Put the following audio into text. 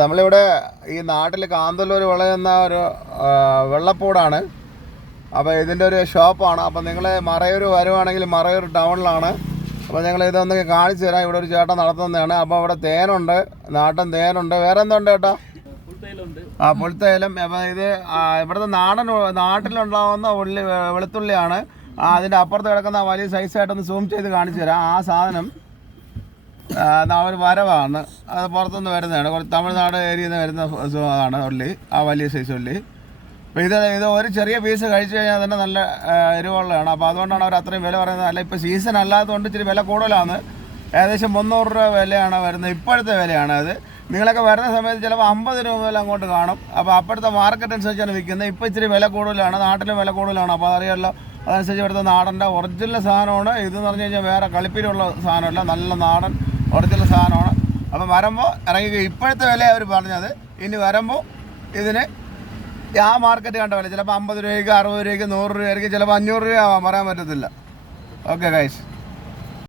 നമ്മളിവിടെ ഈ നാട്ടിൽ കാന്തല്ലൂർ വിളയുന്ന ഒരു വെള്ളപ്പൂടാണ്. അപ്പോൾ ഇതിൻ്റെ ഒരു ഷോപ്പാണ്. അപ്പോൾ നിങ്ങൾ മറയൂർ വരുവാണെങ്കിൽ മറയൂർ ടൗണിലാണ്. അപ്പോൾ നിങ്ങൾ ഇതൊന്ന് കാണിച്ചു തരാം. ഇവിടെ ഒരു ചേട്ടൻ നടത്തുന്നതാണ്. അപ്പോൾ ഇവിടെ തേനുണ്ട്, നാടൻ തേനുണ്ട്. വേറെ എന്തുണ്ട് ചേട്ടാ? പുൽത്തൈലം. അപ്പോൾ ഇത് ഇവിടുത്തെ നാട്ടിലുണ്ടാവുന്ന വെളുത്തുള്ളിയാണ്. അതിൻ്റെ അപ്പുറത്ത് കിടക്കുന്ന വലിയ സൈസായിട്ടൊന്ന് സൂം ചെയ്ത് കാണിച്ചു തരാം. ആ സാധനം ഒരു വരവാണ്. അത് പുറത്തുനിന്ന് വരുന്നതാണ്. കുറച്ച് തമിഴ്നാട് ഏരിയയിൽ നിന്ന് വരുന്ന അതാണ് ഉള്ളി, ആ വലിയ സൈസ് ഉള്ളി. അപ്പോൾ ഇത് ഒരു ചെറിയ പീസ് കഴിച്ചു കഴിഞ്ഞാൽ തന്നെ നല്ല എരിവുള്ളതാണ്. അപ്പോൾ അതുകൊണ്ടാണ് അവർ അത്രയും വില പറയുന്നത്. അല്ല, ഇപ്പോൾ സീസൺ അല്ലാത്തതുകൊണ്ട് ഇച്ചിരി വില കൂടുതലാണ്. ഏകദേശം 300 രൂപ വിലയാണ് വരുന്നത്. ഇപ്പോഴത്തെ വിലയാണ് അത്. നിങ്ങളൊക്കെ വരുന്ന സമയത്ത് ചിലപ്പോൾ 50 രൂപ മുതൽ അങ്ങോട്ട് കാണും. അപ്പോൾ അപ്പോഴത്തെ മാർക്കറ്റ് അനുസരിച്ചാണ് വിൽക്കുന്നത്. ഇപ്പോൾ ഇച്ചിരി വില കൂടുതലാണ്, നാട്ടിലും വില കൂടുതലാണ്. അപ്പോൾ അതറിയാമല്ലോ, അതനുസരിച്ച് ഇവിടുത്തെ നാടൻ്റെ ഒറിജിനൽ സാധനമാണ്. ഇതെന്ന് പറഞ്ഞു കഴിഞ്ഞാൽ വേറെ കളിപ്പിലുള്ള സാധനമല്ല, നല്ല നാടൻ ഒറിജിനൽ സാധനമാണ്. അപ്പം വരുമ്പോൾ ഇറങ്ങി ഇപ്പോഴത്തെ വില അവർ പറഞ്ഞത്. ഇനി വരുമ്പോൾ ഇതിന് ആ മാർക്കറ്റ് കണ്ട വില ചിലപ്പോൾ 50 രൂപയ്ക്ക്, 60 രൂപയ്ക്ക്, 100 രൂപയ്ക്ക്, ചിലപ്പോൾ 500 രൂപ ആവാൻ പറയാൻ പറ്റത്തില്ല. Okay guys.